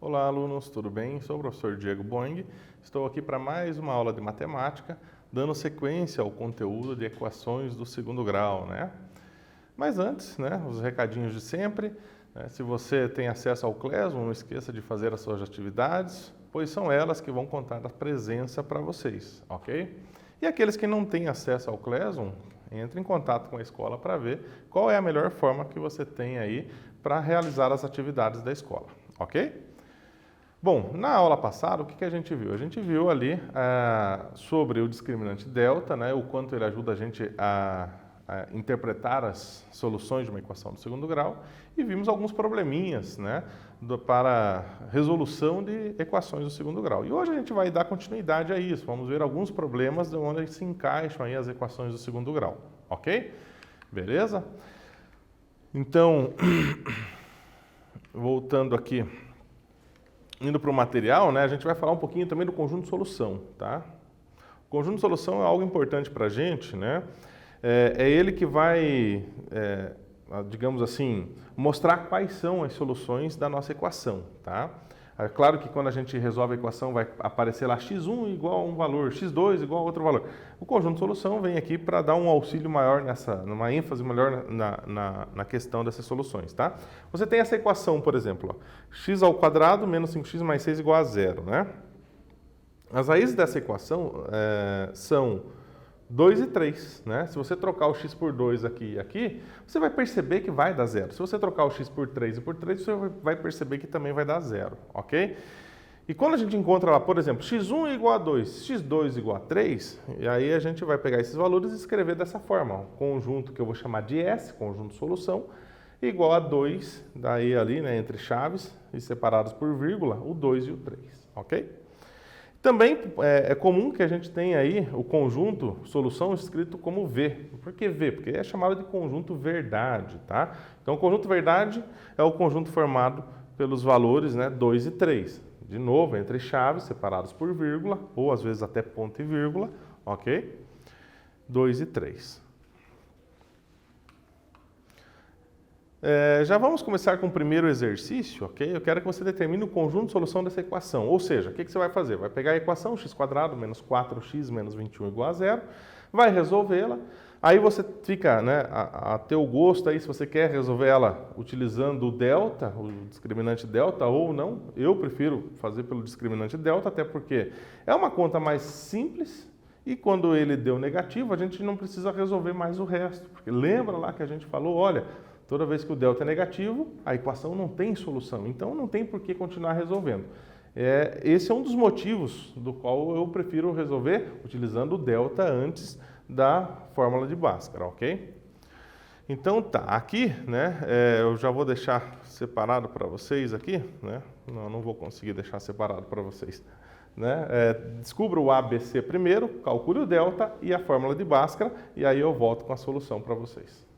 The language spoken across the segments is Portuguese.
Olá, alunos, tudo bem? Sou o professor Diego Boing. Estou aqui para mais uma aula de matemática, dando sequência ao conteúdo de equações do segundo grau, né? Mas antes, né, os recadinhos de sempre. Se você tem acesso ao Classroom, não esqueça de fazer as suas atividades, pois são elas que vão contar a presença para vocês, ok? E aqueles que não têm acesso ao Classroom, entre em contato com a escola para ver qual é a melhor forma que você tem aí para realizar as atividades da escola, ok? Bom, na aula passada, o que a gente viu? A gente viu ali sobre o discriminante delta, né, o quanto ele ajuda a gente a interpretar as soluções de uma equação do segundo grau, e vimos alguns probleminhas, né, para resolução de equações do segundo grau. E hoje a gente vai dar continuidade a isso, vamos ver alguns problemas de onde se encaixam aí as equações do segundo grau, ok? Beleza? Então, voltando aqui, indo para o material, né, a gente vai falar um pouquinho também do conjunto de solução, tá? O conjunto de solução é algo importante para a gente, né? É ele que vai, digamos assim, mostrar quais são as soluções da nossa equação, tá? É claro que quando a gente resolve a equação vai aparecer lá x1 igual a um valor, x2 igual a outro valor. O conjunto de solução vem aqui para dar um auxílio maior numa ênfase maior na questão dessas soluções, tá? Você tem essa equação, por exemplo, ó, x ao quadrado menos 5x mais 6 igual a zero, né? As raízes dessa equação são 2 e 3, né? Se você trocar o x por 2 aqui e aqui, você vai perceber que vai dar zero. Se você trocar o x por 3 e por 3, você vai perceber que também vai dar zero, ok? E quando a gente encontra lá, por exemplo, x1 igual a 2, x2 igual a 3, e aí a gente vai pegar esses valores e escrever dessa forma, ó, conjunto que eu vou chamar de S, conjunto de solução, igual a 2, daí ali, né, entre chaves e separados por vírgula, o 2 e o 3, ok? Também é comum que a gente tenha aí o conjunto solução escrito como V. Por que V? Porque é chamado de conjunto verdade, tá? Então, o conjunto verdade é o conjunto formado pelos valores, né, 2 e 3. De novo, entre chaves, separados por vírgula, ou às vezes até ponto e vírgula, ok? 2 e 3. Já vamos começar com o primeiro exercício, ok? Eu quero que você determine o conjunto de solução dessa equação. Ou seja, o que você vai fazer? Vai pegar a equação x² menos 4x menos 21 igual a zero, vai resolvê-la, aí você fica, né, a teu gosto aí, se você quer resolver ela utilizando o delta, o discriminante delta ou não. Eu prefiro fazer pelo discriminante delta, até porque é uma conta mais simples e quando ele deu negativo, a gente não precisa resolver mais o resto. Porque lembra lá que a gente falou, olha, toda vez que o delta é negativo, a equação não tem solução, então não tem por que continuar resolvendo. Esse é um dos motivos do qual eu prefiro resolver utilizando o delta antes da fórmula de Bhaskara, ok? Então tá, aqui, né, eu já vou deixar separado para vocês aqui, né? Não vou conseguir deixar separado para vocês. Né? Descubra o ABC primeiro, calcule o delta e a fórmula de Bhaskara, e aí eu volto com a solução para vocês.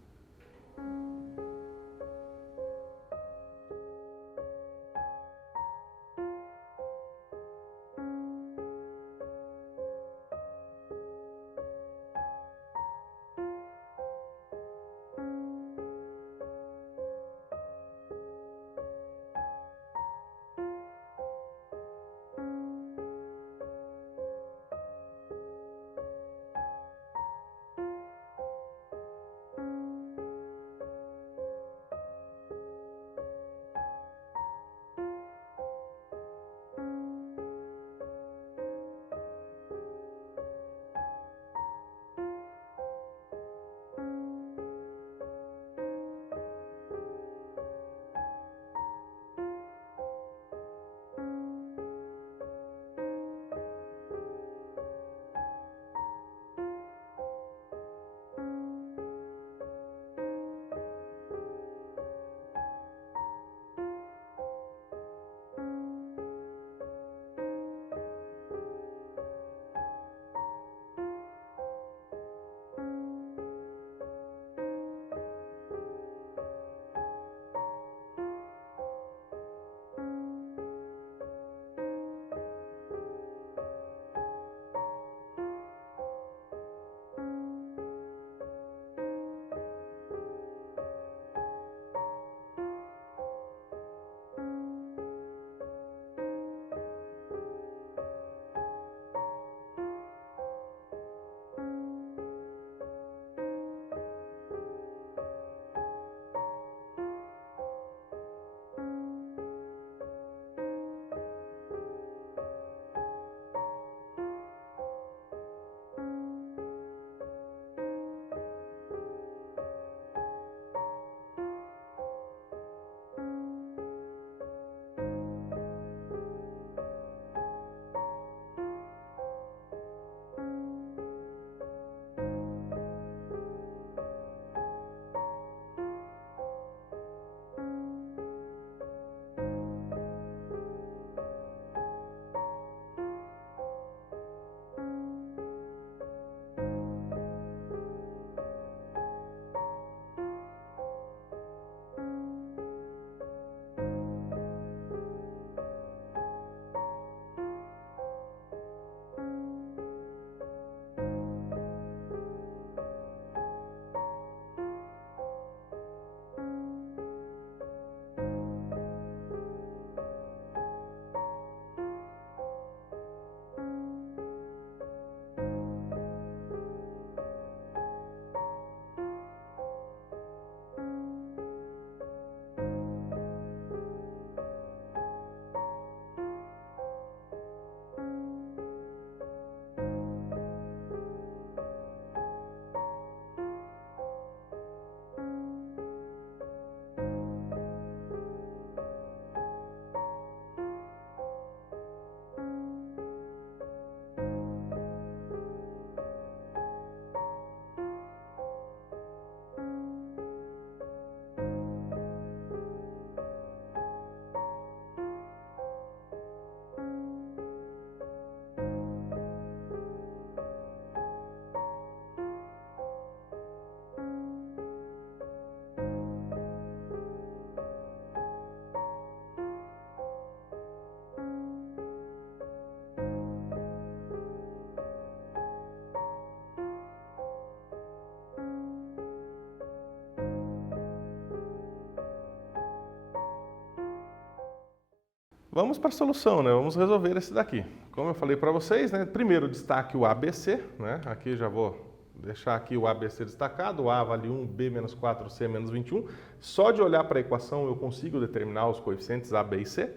Vamos para a solução, né? Vamos resolver esse daqui. Como eu falei para vocês, né? Primeiro destaque o ABC, né? Aqui já vou deixar aqui o ABC destacado, o A vale 1, B menos 4, C menos 21. Só de olhar para a equação eu consigo determinar os coeficientes A, B e C.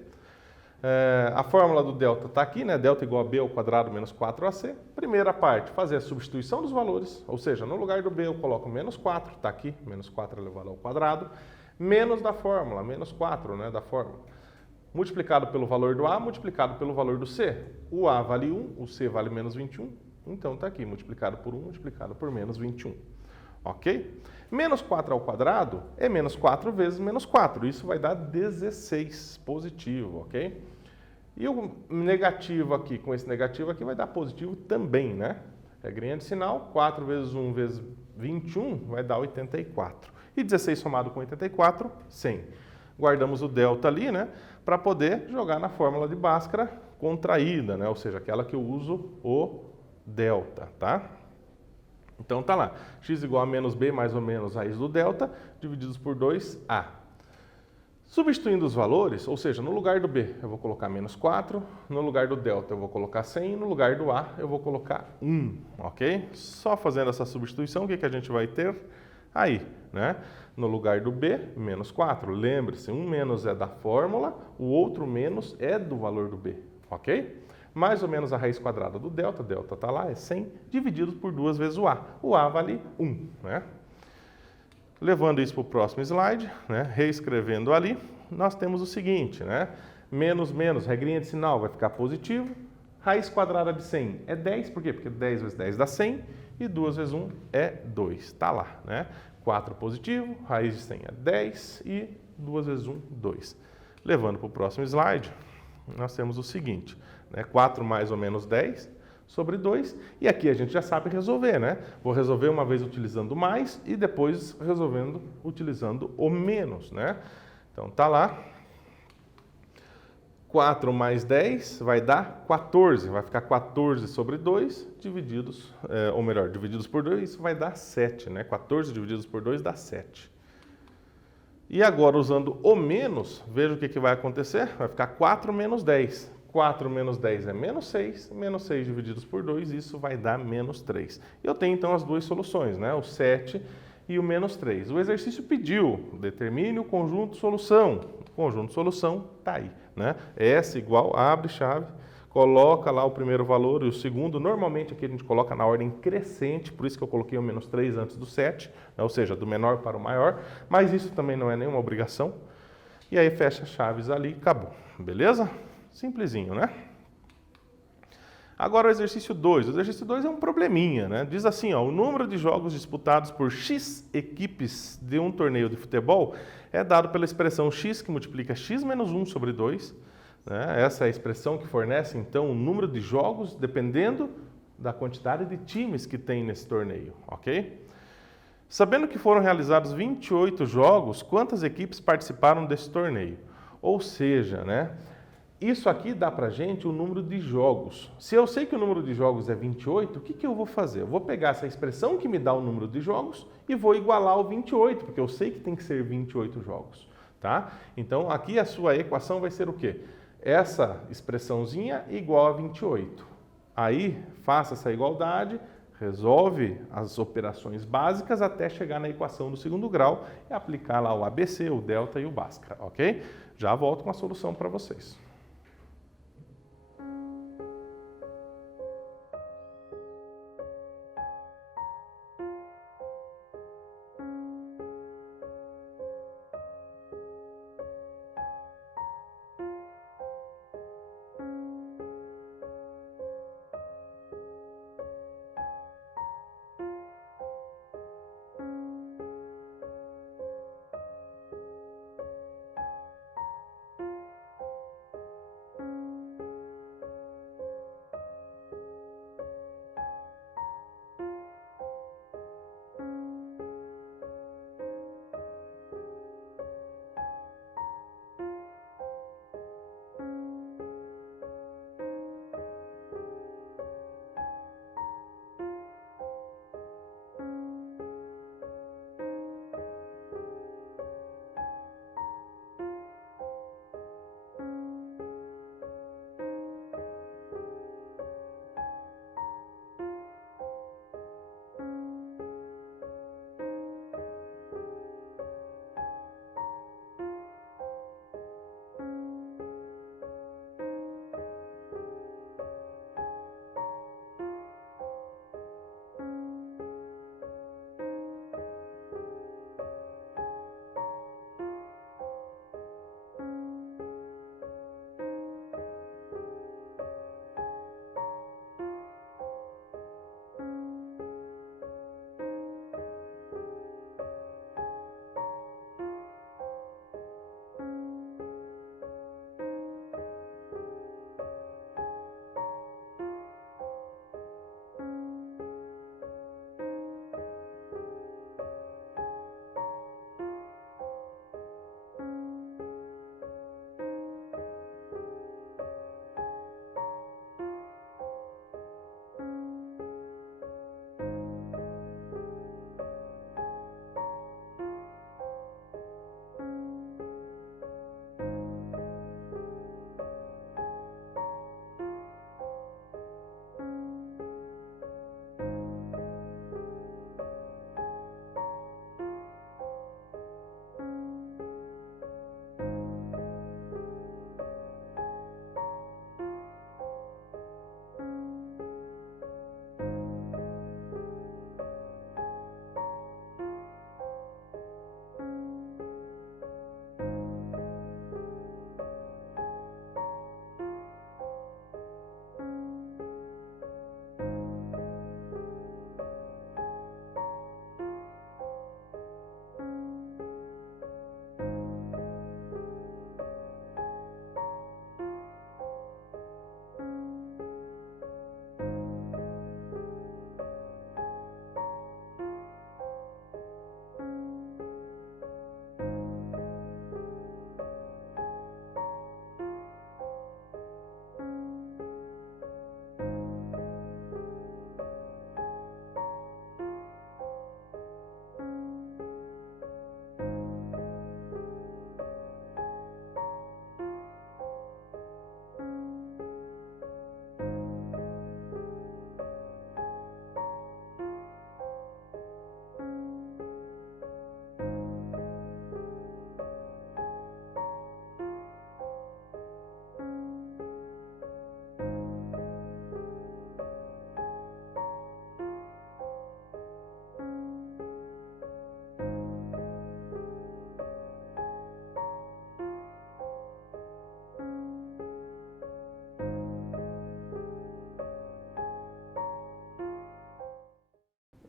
A fórmula do delta está aqui, né? Delta igual a B ao quadrado menos 4AC. Primeira parte, fazer a substituição dos valores, ou seja, no lugar do B eu coloco menos 4, está aqui, menos 4 elevado ao quadrado, menos da fórmula, menos 4, né, da fórmula. Multiplicado pelo valor do A, multiplicado pelo valor do C. O A vale 1, o C vale menos 21, então está aqui, multiplicado por 1, multiplicado por menos 21. Ok? Menos 4 ao quadrado é menos 4 vezes menos 4, isso vai dar 16 positivo, ok? E o negativo aqui, com esse negativo aqui, vai dar positivo também, né? Regrinha de sinal, 4 vezes 1 vezes 21 vai dar 84. E 16 somado com 84, 100. Guardamos o delta ali, né? Para poder jogar na fórmula de Bhaskara contraída, né? Ou seja, aquela que eu uso o delta, tá? Então tá lá, x igual a menos b mais ou menos raiz do delta, divididos por 2a. Substituindo os valores, ou seja, no lugar do b eu vou colocar menos 4, no lugar do delta eu vou colocar 100, no lugar do a eu vou colocar 1, ok? Só fazendo essa substituição, o que a gente vai ter aí, né? No lugar do b, menos 4. Lembre-se, um menos é da fórmula, o outro menos é do valor do b, ok? Mais ou menos a raiz quadrada do delta, delta está lá, é 100, dividido por 2 vezes o a. O a vale 1, né? Levando isso para o próximo slide, né? Reescrevendo ali, nós temos o seguinte, né? Menos, menos, regrinha de sinal, vai ficar positivo. Raiz quadrada de 100 é 10, por quê? Porque 10 vezes 10 dá 100 e 2 vezes 1 é 2, está lá, né? 4 positivo, raiz de 100 é 10 e 2 vezes 1, 2. Levando para o próximo slide, nós temos o seguinte, né? 4 mais ou menos 10 sobre 2, e aqui a gente já sabe resolver, né? Vou resolver uma vez utilizando o mais e depois resolvendo utilizando o menos, né? Então tá lá, 4 mais 10 vai dar 14, vai ficar 14 sobre 2 divididos, ou melhor, divididos por 2, isso vai dar 7, né? 14 divididos por 2 dá 7. E agora, usando o menos, veja o que vai acontecer, vai ficar 4 menos 10. 4 menos 10 é menos 6 divididos por 2, isso vai dar menos 3. Eu tenho então as duas soluções, né? O 7 e o menos 3. O exercício pediu, determine o conjunto solução. O conjunto solução está aí, né? S igual, abre chave, coloca lá o primeiro valor e o segundo. Normalmente aqui a gente coloca na ordem crescente, por isso que eu coloquei o menos 3 antes do 7, né? Ou seja, do menor para o maior, mas isso também não é nenhuma obrigação. E aí fecha as chaves ali e acabou, beleza? Simplesinho, né? Agora o exercício 2. O exercício 2 é um probleminha, né? Diz assim, ó, o número de jogos disputados por X equipes de um torneio de futebol é dado pela expressão X que multiplica X menos 1 sobre 2. Né? Essa é a expressão que fornece, então, o número de jogos dependendo da quantidade de times que tem nesse torneio, ok? Sabendo que foram realizados 28 jogos, quantas equipes participaram desse torneio? Ou seja, né? Isso aqui dá pra gente o número de jogos. Se eu sei que o número de jogos é 28, o que eu vou fazer? Eu vou pegar essa expressão que me dá o número de jogos e vou igualar ao 28, porque eu sei que tem que ser 28 jogos, tá? Então, aqui a sua equação vai ser o quê? Essa expressãozinha igual a 28. Aí, faça essa igualdade, resolve as operações básicas até chegar na equação do segundo grau e aplicar lá o ABC, o delta e o Bhaskara, ok? Já volto com a solução para vocês.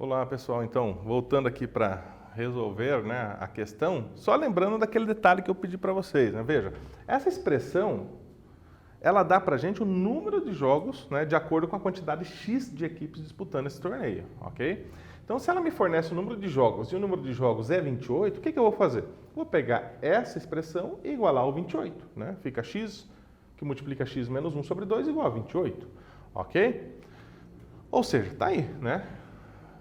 Olá, pessoal. Então, voltando aqui para resolver, né, a questão, só lembrando daquele detalhe que eu pedi para vocês, né? Veja, essa expressão, ela dá para a gente o número de jogos, né, de acordo com a quantidade X de equipes disputando esse torneio, ok? Então, se ela me fornece o número de jogos e o número de jogos é 28, o que eu vou fazer? Vou pegar essa expressão e igualar ao 28, né? Fica X, que multiplica X menos 1 sobre 2 igual a 28, ok? Ou seja, está aí, né?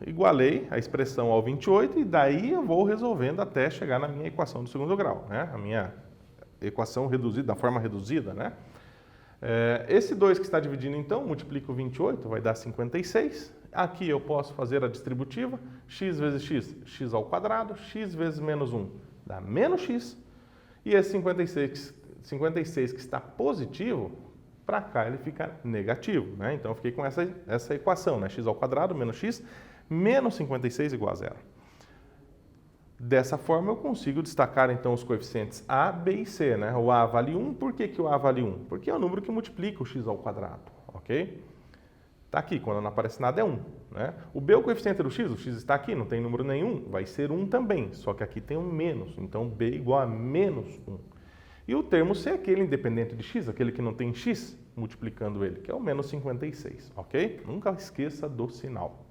Igualei a expressão ao 28 e daí eu vou resolvendo até chegar na minha equação do segundo grau, né? A minha equação reduzida, da forma reduzida, né? Esse 2 que está dividindo, então, multiplica o 28, vai dar 56. Aqui eu posso fazer a distributiva, x vezes x, x ao quadrado, x vezes menos 1 dá menos x. E esse 56 que está positivo, para cá ele fica negativo, né? Então eu fiquei com essa equação, né? X ao quadrado menos x, menos 56 igual a zero. Dessa forma eu consigo destacar então os coeficientes a, b e c, né? O a vale 1, por que o a vale 1? Porque é o número que multiplica o x ao quadrado, ok? Está aqui, quando não aparece nada é 1, né? O b é o coeficiente do x, o x está aqui, não tem número nenhum, vai ser 1 também, só que aqui tem um menos, então b igual a menos 1. E o termo c é aquele independente de x, aquele que não tem x, multiplicando ele, que é o menos 56, ok? Nunca esqueça do sinal.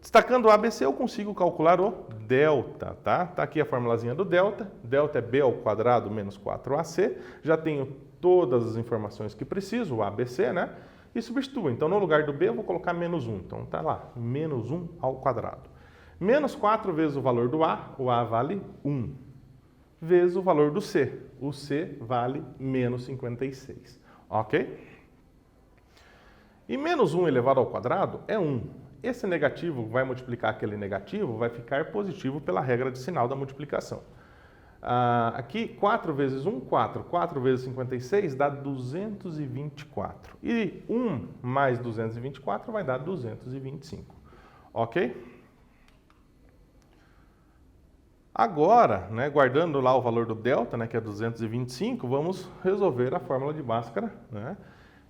Destacando o ABC, eu consigo calcular o delta, tá? Tá aqui a formulazinha do delta. Delta é b ao quadrado menos 4ac. Já tenho todas as informações que preciso, o ABC, né? E substituo. Então, no lugar do b, eu vou colocar menos 1. Então, tá lá, menos 1 ao quadrado. Menos 4 vezes o valor do a, o a vale 1. Vezes o valor do c. O c vale menos 56, ok? E menos 1 elevado ao quadrado é 1. Esse negativo vai multiplicar aquele negativo, vai ficar positivo pela regra de sinal da multiplicação. Aqui, 4 vezes 1, 4. 4 vezes 56 dá 224. E 1 mais 224 vai dar 225. Ok? Agora, né, guardando lá o valor do delta, né, que é 225, vamos resolver a fórmula de Bhaskara, né,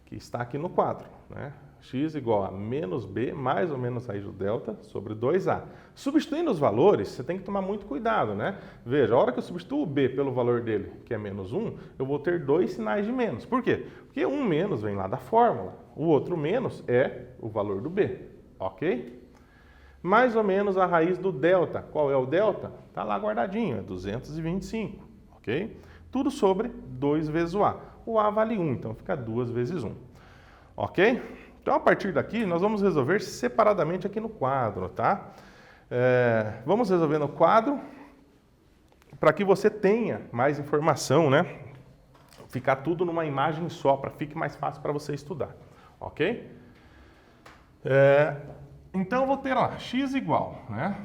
que está aqui no quadro, né? X igual a menos b mais ou menos raiz do delta sobre 2a. Substituindo os valores, você tem que tomar muito cuidado, né? Veja, a hora que eu substituo o b pelo valor dele, que é menos 1, eu vou ter dois sinais de menos. Por quê? Porque um menos vem lá da fórmula, o outro menos é o valor do b, ok? Mais ou menos a raiz do delta. Qual é o delta? Está lá guardadinho, é 225, ok? Tudo sobre 2 vezes o a. O a vale 1, então fica 2 vezes 1, ok? Então, a partir daqui, nós vamos resolver separadamente aqui no quadro, tá? Vamos resolver no quadro para que você tenha mais informação, né? Ficar tudo numa imagem só, para que fique mais fácil para você estudar, ok? Então, eu vou ter lá, x igual, né?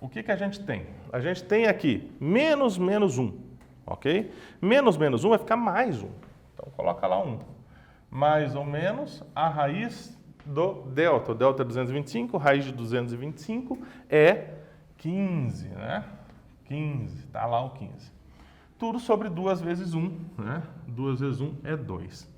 O que a gente tem? A gente tem aqui menos menos 1, ok? Menos menos 1 vai ficar mais 1. Então, coloca lá 1. Mais ou menos a raiz do delta. O delta é 225, raiz de 225 é 15, né? 15, tá lá o 15. Tudo sobre 2 vezes 1, né? 2 vezes 1 é 2.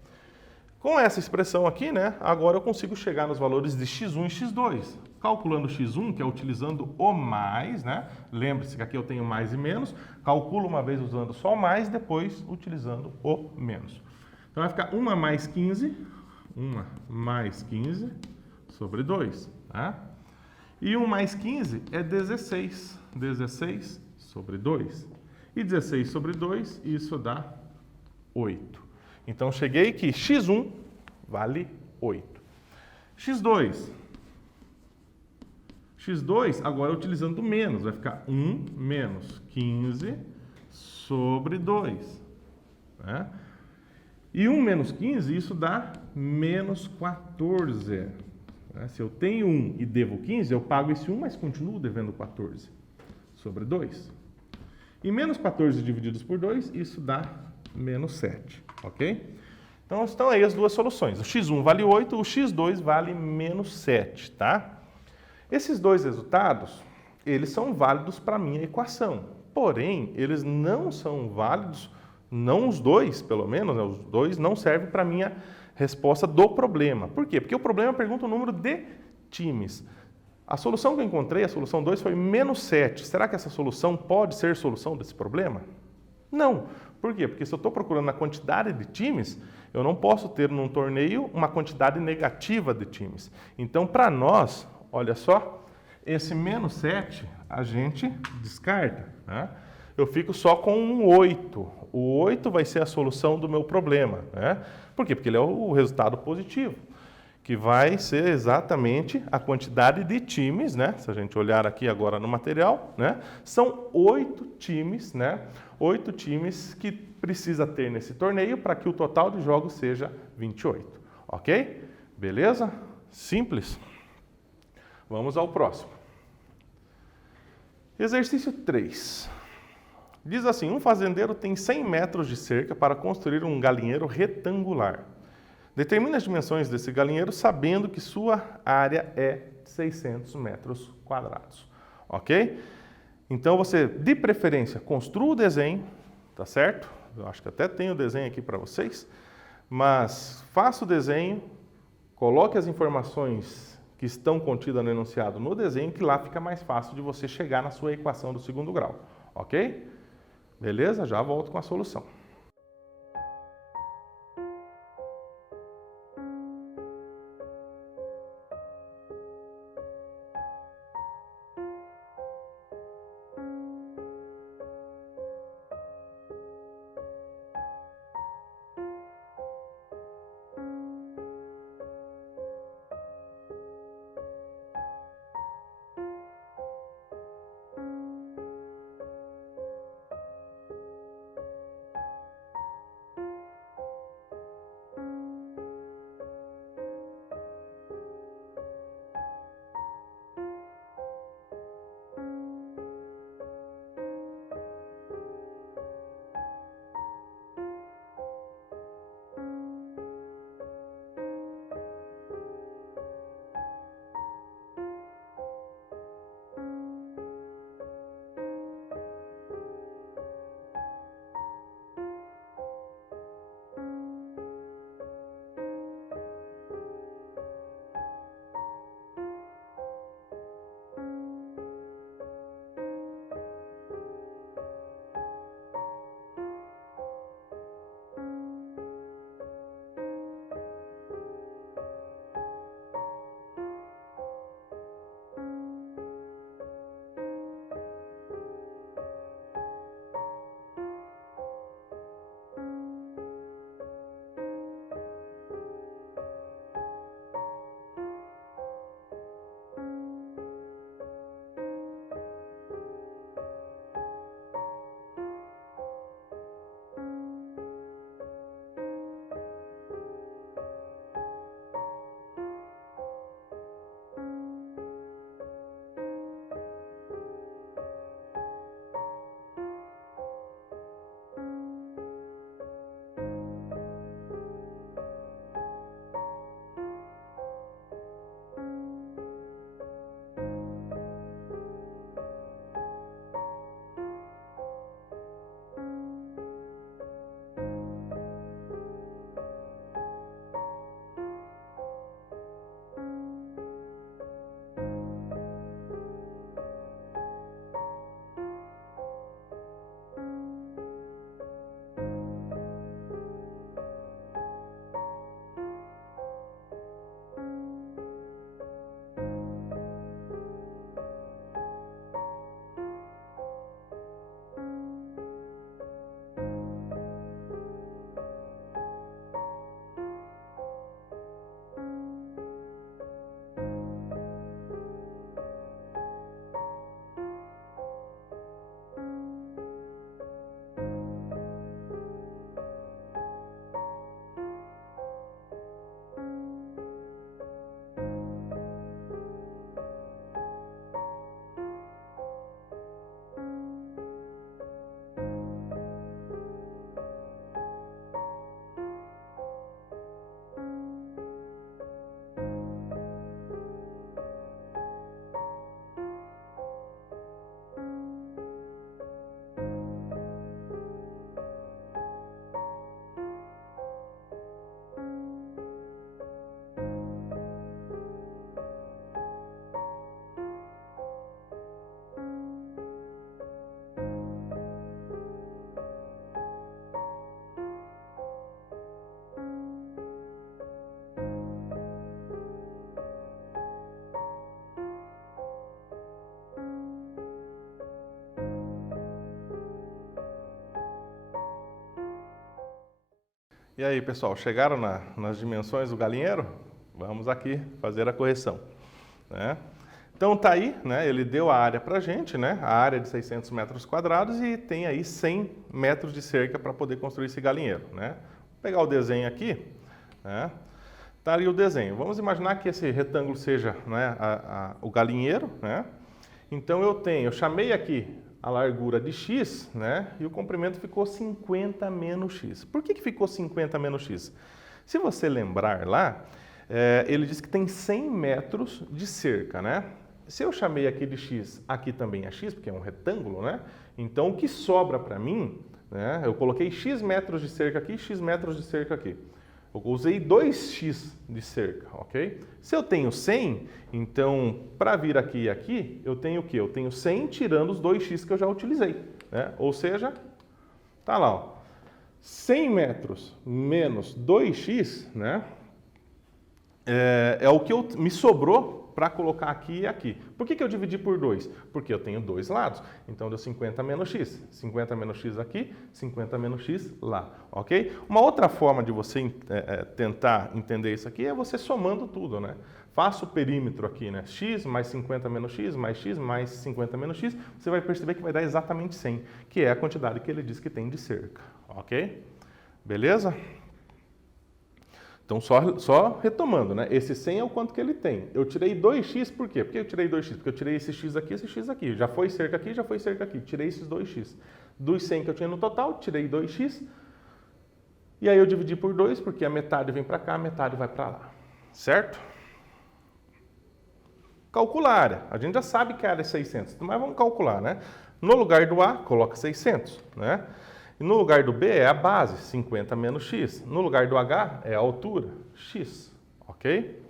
Com essa expressão aqui, né? Agora eu consigo chegar nos valores de x1 e x2. Calculando x1, que é utilizando o mais, né? Lembre-se que aqui eu tenho mais e menos. Calculo uma vez usando só o mais, depois utilizando o menos. Então, vai ficar 1 mais 15, 1 mais 15 sobre 2, tá? E 1 mais 15 é 16, 16 sobre 2. E 16 sobre 2, isso dá 8. Então, cheguei que x1 vale 8. x2. x2, agora utilizando o menos, vai ficar 1 menos 15 sobre 2, né? E 1 menos 15, isso dá menos 14. Se eu tenho 1 e devo 15, eu pago esse 1, mas continuo devendo 14 sobre 2. E menos 14 divididos por 2, isso dá menos 7, ok? Então, estão aí as duas soluções. O x1 vale 8, o x2 vale menos 7, tá? Esses dois resultados, eles são válidos para a minha equação. Porém, eles não são válidos. Não os dois, pelo menos, né? Os dois não servem para a minha resposta do problema. Por quê? Porque o problema pergunta o número de times. A solução que eu encontrei, a solução 2, foi menos 7. Será que essa solução pode ser solução desse problema? Não. Por quê? Porque se eu estou procurando a quantidade de times, eu não posso ter num torneio uma quantidade negativa de times. Então, para nós, olha só, esse menos 7 a gente descarta, né? Eu fico só com um 8. O 8 vai ser a solução do meu problema, né? Por quê? Porque ele é o resultado positivo, que vai ser exatamente a quantidade de times, né? Se a gente olhar aqui agora no material, né? São 8 times, né? 8 times que precisa ter nesse torneio para que o total de jogos seja 28, ok? Beleza? Simples. Vamos ao próximo. Exercício 3. Diz assim, um fazendeiro tem 100 metros de cerca para construir um galinheiro retangular. Determine as dimensões desse galinheiro sabendo que sua área é 600 metros quadrados, ok? Então você, de preferência, construa o desenho, tá certo? Eu acho que até tenho o desenho aqui para vocês, mas faça o desenho, coloque as informações que estão contidas no enunciado no desenho, que lá fica mais fácil de você chegar na sua equação do segundo grau, ok? Beleza? Já volto com a solução. E aí, pessoal, chegaram nas dimensões do galinheiro? Vamos aqui fazer a correção, né? Então tá aí, né? Ele deu a área para a gente, né? A área de 600 metros quadrados e tem aí 100 metros de cerca para poder construir esse galinheiro, né? Vou pegar o desenho aqui, né? Tá ali o desenho. Vamos imaginar que esse retângulo seja, né, o galinheiro, né? Então eu chamei aqui a largura de x, né? E o comprimento ficou 50 menos x. Por que ficou 50 menos x? Se você lembrar lá, ele diz que tem 100 metros de cerca, né? Se eu chamei aqui de x, aqui também é x, porque é um retângulo, né? Então o que sobra para mim, né? Eu coloquei x metros de cerca aqui, x metros de cerca aqui. Eu usei 2x de cerca, ok? Se eu tenho 100, então, para vir aqui e aqui, eu tenho o quê? Eu tenho 100 tirando os 2x que eu já utilizei, né? Ou seja, tá lá, ó, 100 metros menos 2x, né? É o que me sobrou para colocar aqui e aqui. Por que eu dividi por 2? Porque eu tenho dois lados. Então, deu 50 menos x. 50 menos x aqui, 50 menos x lá. Ok? Uma outra forma de você tentar entender isso aqui é você somando tudo, né? Faça o perímetro aqui, né? X mais 50 menos x mais 50 menos x. Você vai perceber que vai dar exatamente 100, que é a quantidade que ele diz que tem de cerca. Ok? Beleza? Então, só retomando, né? Esse 100 é o quanto que ele tem. Eu tirei 2x, por quê? Por que eu tirei 2x? Porque eu tirei esse x aqui. Já foi cerca aqui, já foi cerca aqui. Tirei esses 2x. Dos 100 que eu tinha no total, tirei 2x. E aí eu dividi por 2, porque a metade vem para cá, a metade vai para lá. Certo? Calcula a área. A gente já sabe que a área é 600, mas vamos calcular, né? No lugar do A, coloca 600, né? E no lugar do B é a base, 50 menos x. No lugar do H é a altura, x. Ok?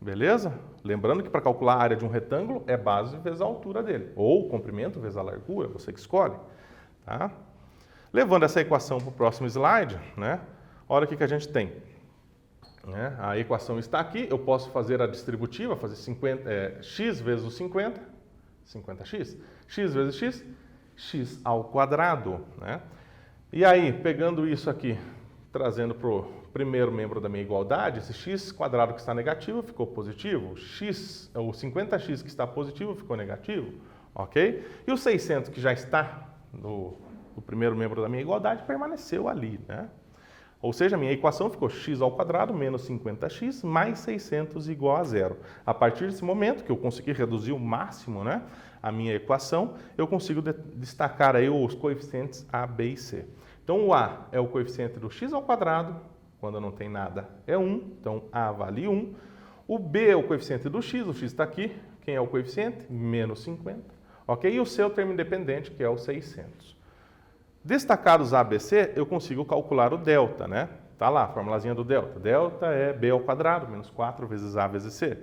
Beleza? Lembrando que para calcular a área de um retângulo é base vezes a altura dele. Ou comprimento vezes a largura, você que escolhe. Tá? Levando essa equação para o próximo slide, né? Olha o que a gente tem. Né? A equação está aqui, eu posso fazer a distributiva, fazer x vezes o 50, 50x. X vezes x, x ao quadrado, né? E aí, pegando isso aqui, trazendo para o primeiro membro da minha igualdade, esse x quadrado que está negativo ficou positivo, o 50x que está positivo ficou negativo, ok? E o 600 que já está no primeiro membro da minha igualdade permaneceu ali, né? Ou seja, a minha equação ficou x ao quadrado menos 50x mais 600 igual a zero. A partir desse momento que eu consegui reduzir o máximo, né, a minha equação, eu consigo destacar aí os coeficientes a, b e c. Então, o a é o coeficiente do x ao quadrado, quando não tem nada é 1, então a vale 1. O b é o coeficiente do x, o x está aqui. Quem é o coeficiente? Menos 50. Ok? E o c é o termo independente, que é o 600. Destacados a, b, c, eu consigo calcular o delta, né? Tá lá, a formulazinha do delta. Delta é b ao quadrado, menos 4 vezes a vezes c,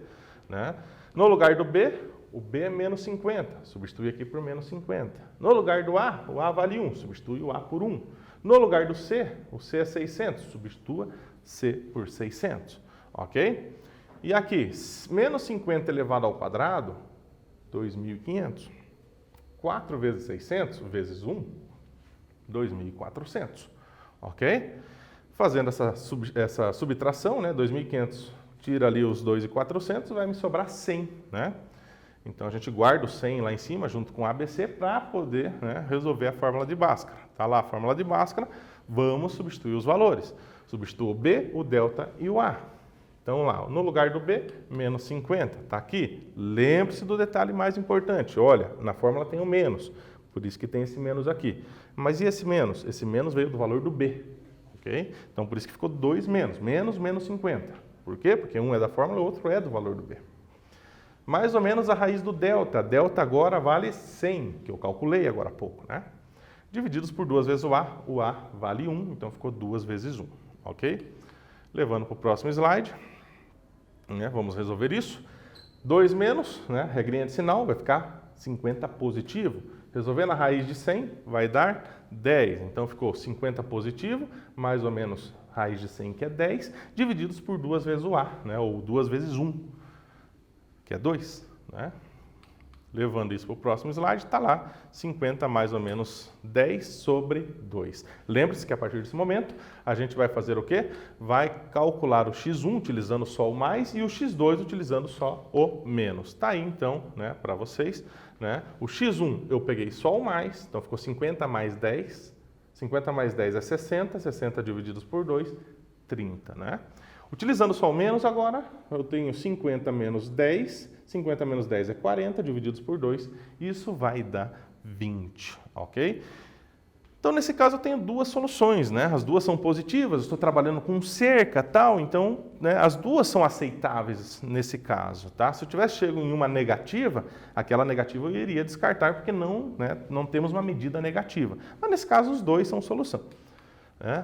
né? No lugar do b, o b é menos 50, substitui aqui por menos 50. No lugar do a, o a vale 1, substitui o a por 1. No lugar do c, o c é 600, substitua c por 600, ok? E aqui, menos 50 elevado ao quadrado, 2.500. 4 vezes 600 vezes 1, 2.400, ok? Fazendo essa subtração, né, 2.500 tira ali os 2.400, vai me sobrar 100, né? Então, a gente guarda o 100 lá em cima, junto com ABC, para poder, né, resolver a fórmula de Bhaskara. Está lá a fórmula de Bhaskara, vamos substituir os valores. Substituo o B, o delta e o A. Então, lá, no lugar do B, menos 50, está aqui. Lembre-se do detalhe mais importante, olha, na fórmula tem o menos, por isso que tem esse menos aqui. Mas e esse menos? Esse menos veio do valor do B, ok? Então, por isso que ficou 2 menos, menos 50. Por quê? Porque um é da fórmula e o outro é do valor do B. Mais ou menos a raiz do delta. Delta agora vale 100, que eu calculei agora há pouco, né? Divididos por 2 vezes o A vale 1, então ficou 2 vezes 1, ok? Levando para o próximo slide, né? Vamos resolver isso. 2 menos, né? Regrinha de sinal, vai ficar 50 positivo. Resolvendo a raiz de 100, vai dar 10. Então, ficou 50 positivo, mais ou menos raiz de 100, que é 10, divididos por 2 vezes o A, né? Ou 2 vezes 1, que é 2, né? Levando isso para o próximo slide, está lá 50 mais ou menos 10 sobre 2. Lembre-se que a partir desse momento, a gente vai fazer o quê? Vai calcular o x1 utilizando só o mais e o x2 utilizando só o menos. Está aí então, né, para vocês. Né? O x1 eu peguei só o mais, então ficou 50 mais 10. 50 mais 10 é 60, 60 divididos por 2, 30. Né? Utilizando só o menos agora, eu tenho 50 menos 10, 50 menos 10 é 40, divididos por 2, isso vai dar 20, ok? Então, nesse caso, eu tenho duas soluções, né? As duas são positivas, eu estou trabalhando com cerca, tal, então, né, as duas são aceitáveis nesse caso, tá? Se eu tivesse chego em uma negativa, aquela negativa eu iria descartar, porque não, né, não temos uma medida negativa. Mas, nesse caso, os dois são solução.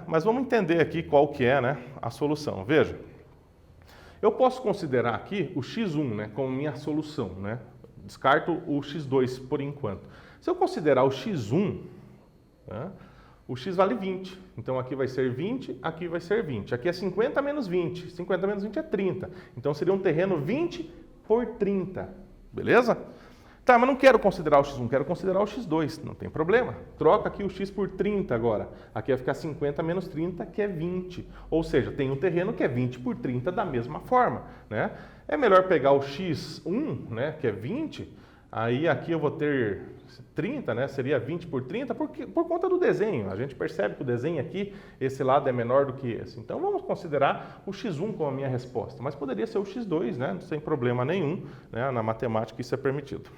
Mas vamos entender aqui qual que é, né, a solução. Veja, eu posso considerar aqui o x1, né, como minha solução. Né? Descarto o x2 por enquanto. Se eu considerar o x1, né, o x vale 20. Então aqui vai ser 20, aqui vai ser 20. Aqui é 50 menos 20. 50 menos 20 é 30. Então seria um terreno 20 por 30. Beleza? Tá, mas não quero considerar o x1, quero considerar o x2, não tem problema. Troca aqui o x por 30 agora. Aqui vai ficar 50 menos 30, que é 20. Ou seja, tem um terreno que é 20 por 30 da mesma forma. Né? É melhor pegar o x1, né, que é 20, aí aqui eu vou ter 30, né, seria 20 por 30, por conta do desenho. A gente percebe que o desenho aqui, esse lado é menor do que esse. Então vamos considerar o x1 como a minha resposta. Mas poderia ser o x2, né, sem problema nenhum. Né, na matemática isso é permitido.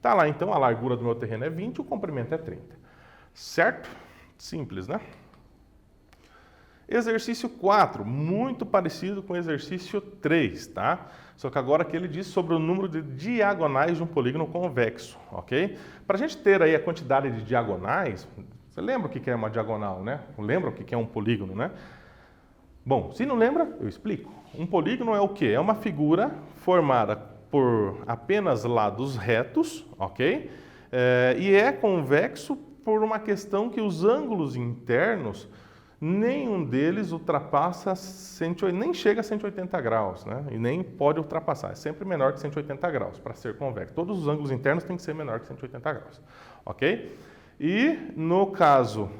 Tá lá, então, a largura do meu terreno é 20, o comprimento é 30. Certo? Simples, né? Exercício 4, muito parecido com o exercício 3, tá? Só que agora aqui ele diz sobre o número de diagonais de um polígono convexo, ok? Para a gente ter aí a quantidade de diagonais, você lembra o que é uma diagonal, né? Lembra o que é um polígono, né? Bom, se não lembra, eu explico. Um polígono é o quê? É uma figura formada por apenas lados retos, ok? E é convexo por uma questão que os ângulos internos, nenhum deles ultrapassa 180, nem chega a 180 graus, né? E nem pode ultrapassar, é sempre menor que 180 graus para ser convexo. Todos os ângulos internos têm que ser menor que 180 graus, ok? E no caso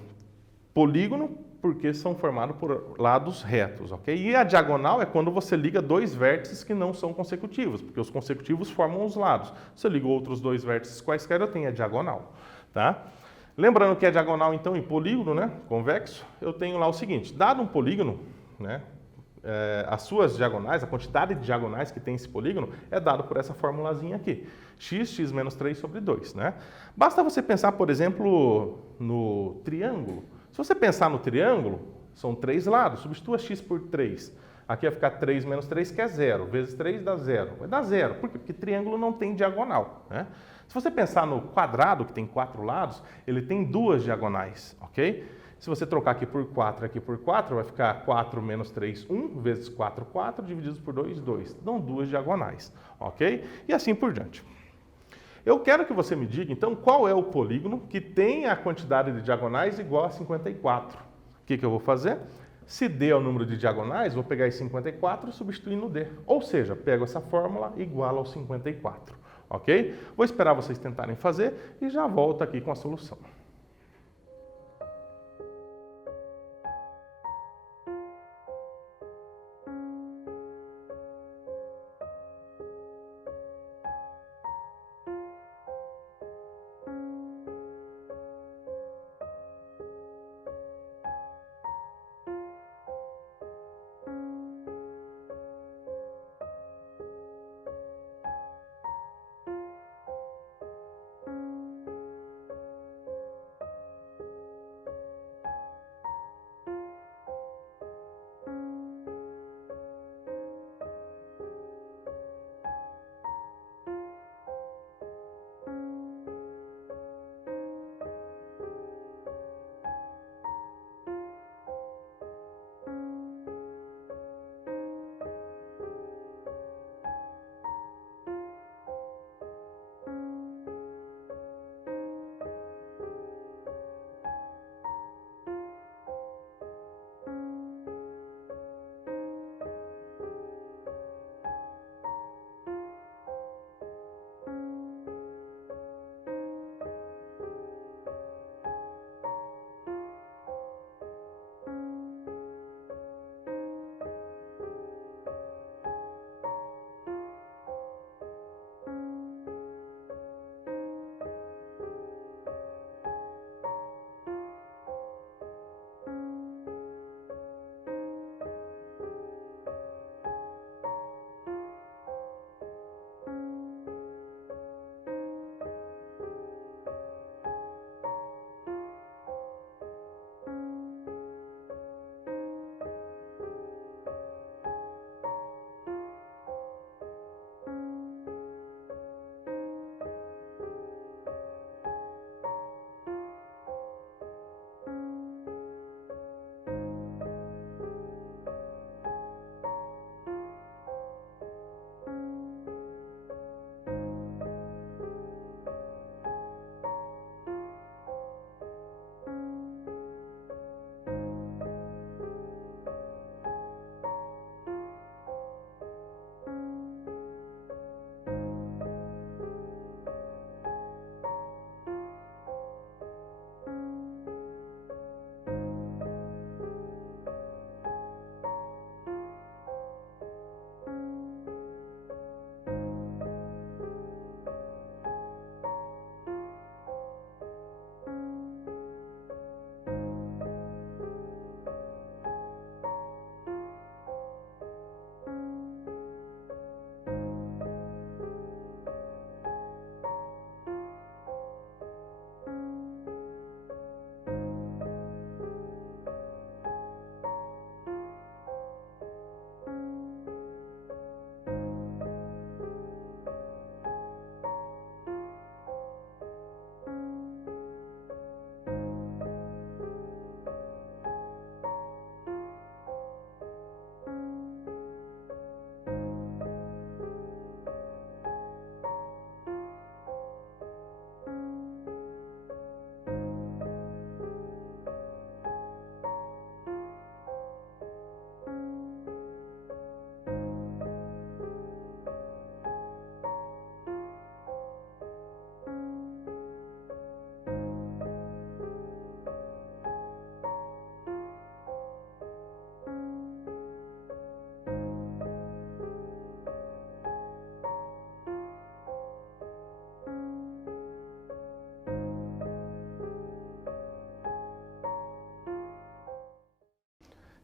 polígono, porque são formados por lados retos, ok? E a diagonal é quando você liga dois vértices que não são consecutivos, porque os consecutivos formam os lados. Você liga outros dois vértices quaisquer, eu tenho a diagonal, tá? Lembrando que a diagonal, então, em polígono, né, convexo, eu tenho lá o seguinte, dado um polígono, né, as suas diagonais, a quantidade de diagonais que tem esse polígono, é dado por essa formulazinha aqui, x menos 3 sobre 2, né? Basta você pensar, por exemplo, no triângulo. Se você pensar no triângulo, são 3 lados, substitua x por 3. Aqui vai ficar 3 menos 3, que é 0. Vezes 3 dá 0. Vai dar 0. Por quê? Porque triângulo não tem diagonal. Né? Se você pensar no quadrado, que tem 4 lados, ele tem 2 diagonais. Ok? Se você trocar aqui por 4 aqui por 4, vai ficar 4 menos 3, 1, vezes 4, 4, divididos por 2, 2. Dão 2 diagonais. Ok? E assim por diante. Eu quero que você me diga, então, qual é o polígono que tem a quantidade de diagonais igual a 54. O que eu vou fazer? Se D é o número de diagonais, vou pegar esse 54 e substituir no D. Ou seja, pego essa fórmula igual ao 54. Ok? Vou esperar vocês tentarem fazer e já volto aqui com a solução.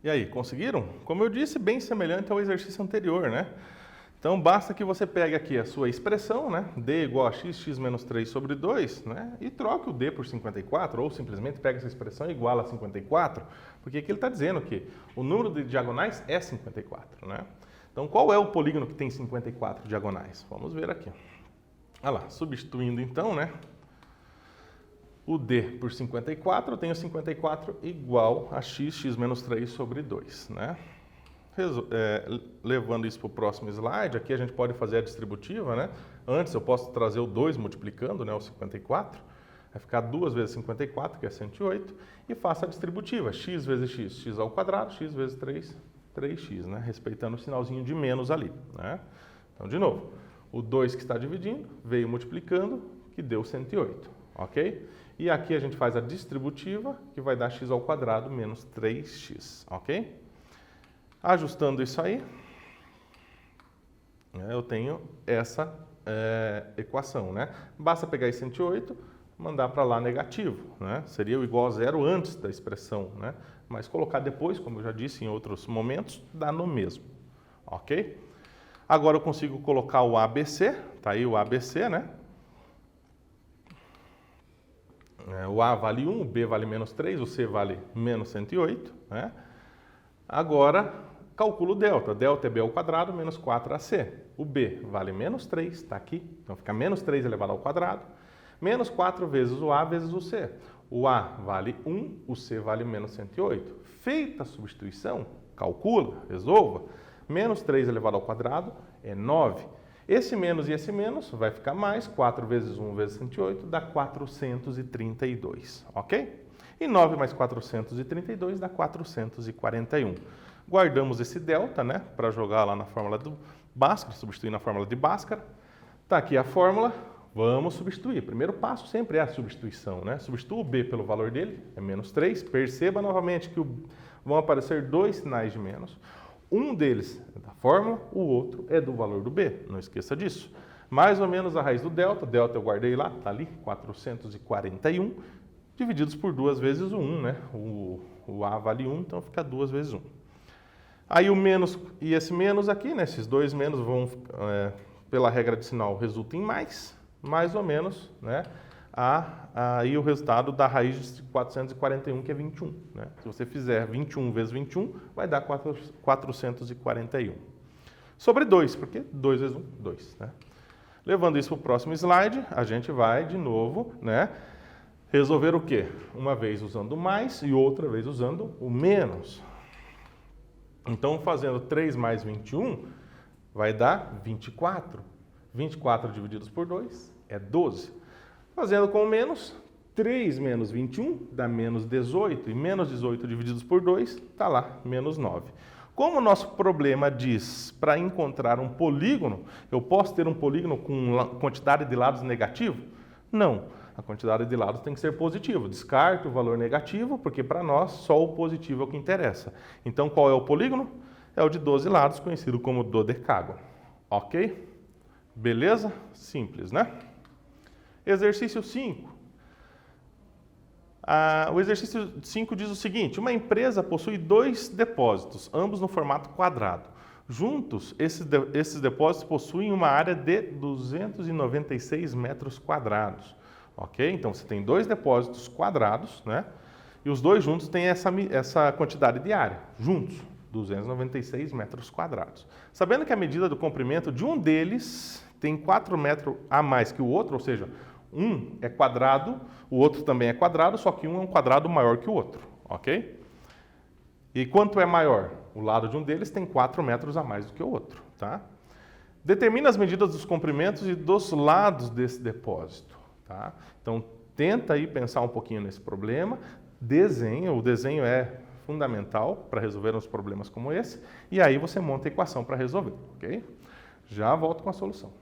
E aí, conseguiram? Como eu disse, bem semelhante ao exercício anterior, né? Então, basta que você pegue aqui a sua expressão, né? D igual a x menos 3 sobre 2, né? E troque o D por 54, ou simplesmente pega essa expressão igual a 54, porque aqui ele está dizendo que o número de diagonais é 54, né? Então, qual é o polígono que tem 54 diagonais? Vamos ver aqui. Olha lá, substituindo então, né? O D por 54, eu tenho 54 igual a x menos 3 sobre 2, né? Levando isso para o próximo slide, aqui a gente pode fazer a distributiva, né? Antes eu posso trazer o 2 multiplicando, né, o 54, vai ficar 2 vezes 54, que é 108, e faço a distributiva, x vezes x, x ao quadrado, x vezes 3, 3x, né? Respeitando o sinalzinho de menos ali, né? Então, de novo, o 2 que está dividindo veio multiplicando, que deu 108, ok? E aqui a gente faz a distributiva, que vai dar x ao quadrado menos 3x, ok? Ajustando isso aí, eu tenho essa equação, né? Basta pegar esse 108, mandar para lá negativo, né? Seria o igual a zero antes da expressão, né? Mas colocar depois, como eu já disse em outros momentos, dá no mesmo, ok? Agora eu consigo colocar o ABC, tá aí o ABC, né? O A vale 1, o B vale menos 3, o C vale menos 108, né? Agora, calculo o delta. Delta é B ao quadrado menos 4AC. O B vale menos 3, está aqui. Então, fica menos 3 elevado ao quadrado. Menos 4 vezes o A vezes o C. O A vale 1, o C vale menos 108. Feita a substituição, calcula, resolva. Menos 3 elevado ao quadrado é 9. Esse menos e esse menos vai ficar mais. 4 vezes 1 vezes 108 dá 432, ok? E 9 mais 432 dá 441. Guardamos esse delta, né, para jogar lá na fórmula do Bhaskara, substituir na fórmula de Bhaskara. Está aqui a fórmula, vamos substituir. Primeiro passo sempre é a substituição, né? Substitua o B pelo valor dele, é menos 3. Perceba novamente que vão aparecer dois sinais de menos. Um deles é da fórmula, o outro é do valor do B, não esqueça disso. Mais ou menos a raiz do delta, delta eu guardei lá, está ali, 441. Divididos por 2 vezes o 1, né? O A vale 1, então fica 2 vezes 1. Aí o menos e esse menos aqui, né? Esses dois menos vão, pela regra de sinal, resultam em mais ou menos, né? Aí o resultado da raiz de 441, que é 21, né? Se você fizer 21 vezes 21, vai dar 441. Sobre 2, porque 2 vezes 1, 2, né? Levando isso para o próximo slide, a gente vai de novo, né? Resolver o quê? Uma vez usando o mais e outra vez usando o menos. Então, fazendo 3 mais 21, vai dar 24. 24 divididos por 2 é 12. Fazendo com o menos, 3 menos 21 dá menos 18. E menos 18 divididos por 2 está lá, menos 9. Como o nosso problema diz para encontrar um polígono, eu posso ter um polígono com quantidade de lados negativo? Não. A quantidade de lados tem que ser positiva. Descarto o valor negativo, porque para nós só o positivo é o que interessa. Então, qual é o polígono? É o de 12 lados, conhecido como dodecágono. Ok? Beleza? Simples, né? Exercício 5. O exercício 5 diz o seguinte: uma empresa possui 2 depósitos, ambos no formato quadrado. Juntos, esses depósitos possuem uma área de 296 metros quadrados. Ok? Então, você tem 2 depósitos quadrados, né? E os dois juntos têm essa quantidade de área. Juntos, 296 metros quadrados. Sabendo que a medida do comprimento de um deles tem 4 metros a mais que o outro, ou seja, um é quadrado, o outro também é quadrado, só que um é um quadrado maior que o outro. Ok? E quanto é maior? O lado de um deles tem 4 metros a mais do que o outro. Tá? Determina as medidas dos comprimentos e dos lados desse depósito. Tá? Então, tenta aí pensar um pouquinho nesse problema, desenha, o desenho é fundamental para resolver uns problemas como esse, e aí você monta a equação para resolver, ok? Já volto com a solução.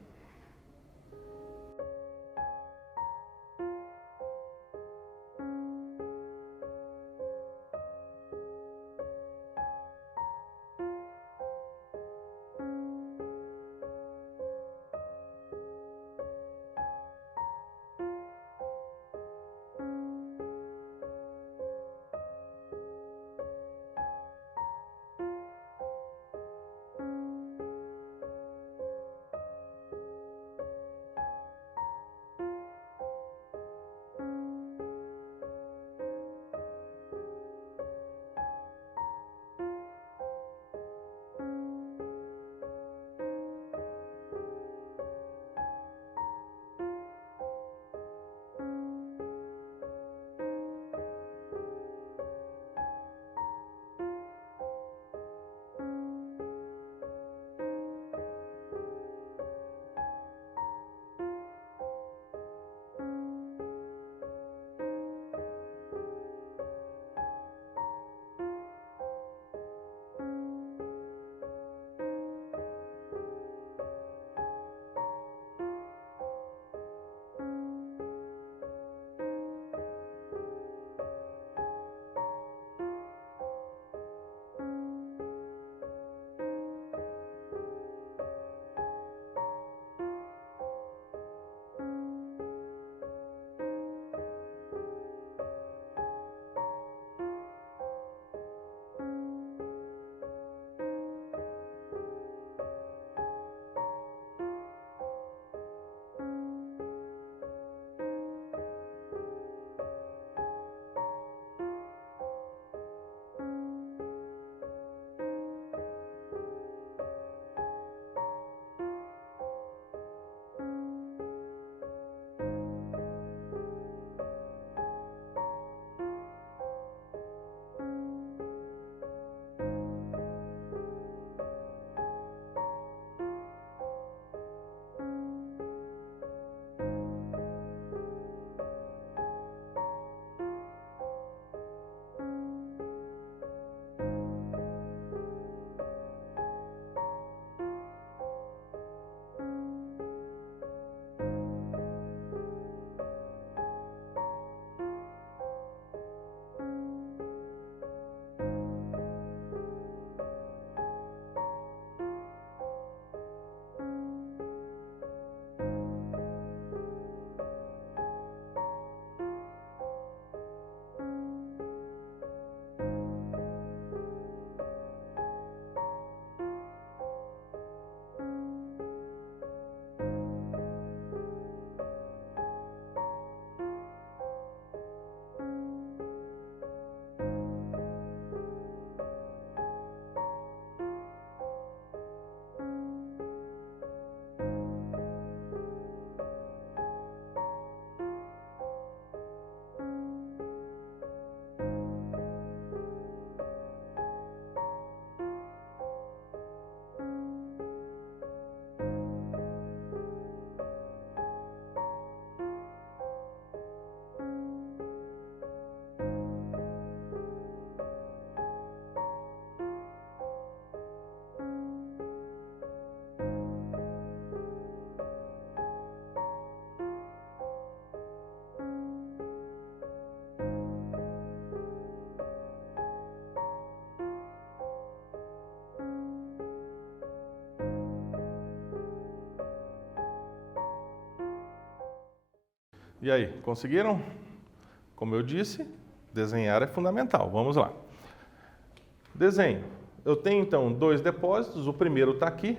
E aí, conseguiram? Como eu disse, desenhar é fundamental. Vamos lá. Desenho. Eu tenho, então, dois depósitos. O primeiro está aqui,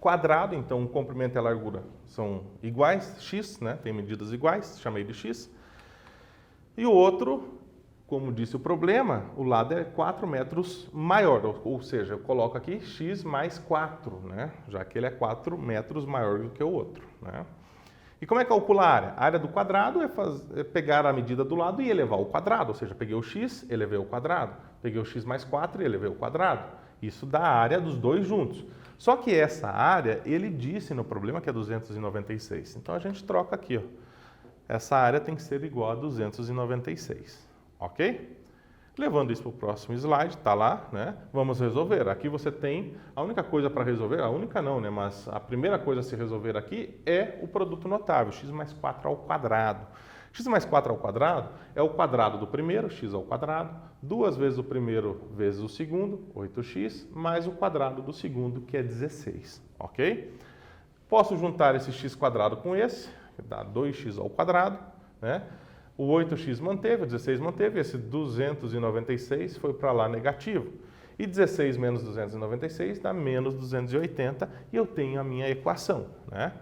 quadrado. Então, o comprimento e a largura são iguais, x, né? Tem medidas iguais, chamei de x. E o outro, como disse o problema, o lado é 4 metros maior. Ou seja, eu coloco aqui x mais 4, né? Já que ele é 4 metros maior do que o outro, né? E como é que calcula a área? A área do quadrado é pegar a medida do lado e elevar o quadrado, ou seja, peguei o x, elevei o quadrado, peguei o x mais 4 e elevei o quadrado. Isso dá a área dos dois juntos. Só que essa área, ele disse no problema que é 296. Então a gente troca aqui, ó. Essa área tem que ser igual a 296, ok? Levando isso para o próximo slide, está lá, né? Vamos resolver. Aqui você tem a única coisa para resolver, a única não, né? Mas a primeira coisa a se resolver aqui é o produto notável, x mais 4 ao quadrado. X mais 4 ao quadrado é o quadrado do primeiro, x ao quadrado, 2 vezes o primeiro vezes o segundo, 8x, mais o quadrado do segundo, que é 16, ok? Posso juntar esse x quadrado com esse, que dá 2x ao quadrado, né? O 8x manteve, o 16 manteve, esse 296 foi para lá negativo. E 16 menos 296 dá menos 280 e eu tenho a minha equação, né?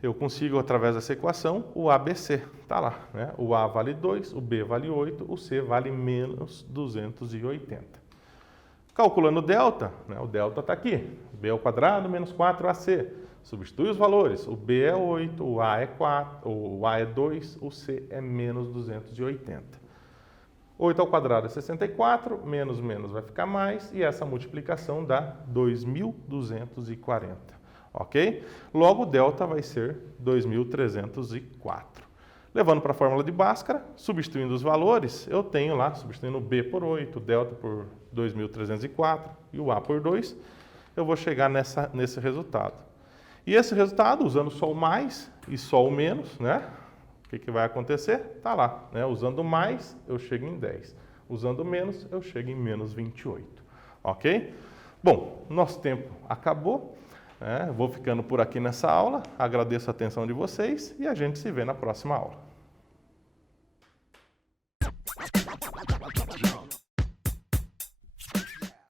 Eu consigo, através dessa equação, o ABC, está lá, né? O A vale 2, o B vale 8, o C vale menos 280. Calculando o delta, né? O delta está aqui, B ao quadrado menos 4AC. Substitui os valores, o B é 8, o A é 4, o A é 2, o C é menos 280. 8 ao quadrado é 64, menos vai ficar mais, e essa multiplicação dá 2.240, ok? Logo, o delta vai ser 2.304. Levando para a fórmula de Bhaskara, substituindo os valores, eu tenho lá, substituindo o B por 8, o delta por 2.304 e o A por 2, eu vou chegar nesse resultado. E esse resultado, usando só o mais e só o menos, né? O que vai acontecer? Está lá, né? Usando mais, eu chego em 10. Usando menos, eu chego em menos 28. Ok? Bom, nosso tempo acabou. Né? Vou ficando por aqui nessa aula. Agradeço a atenção de vocês e a gente se vê na próxima aula.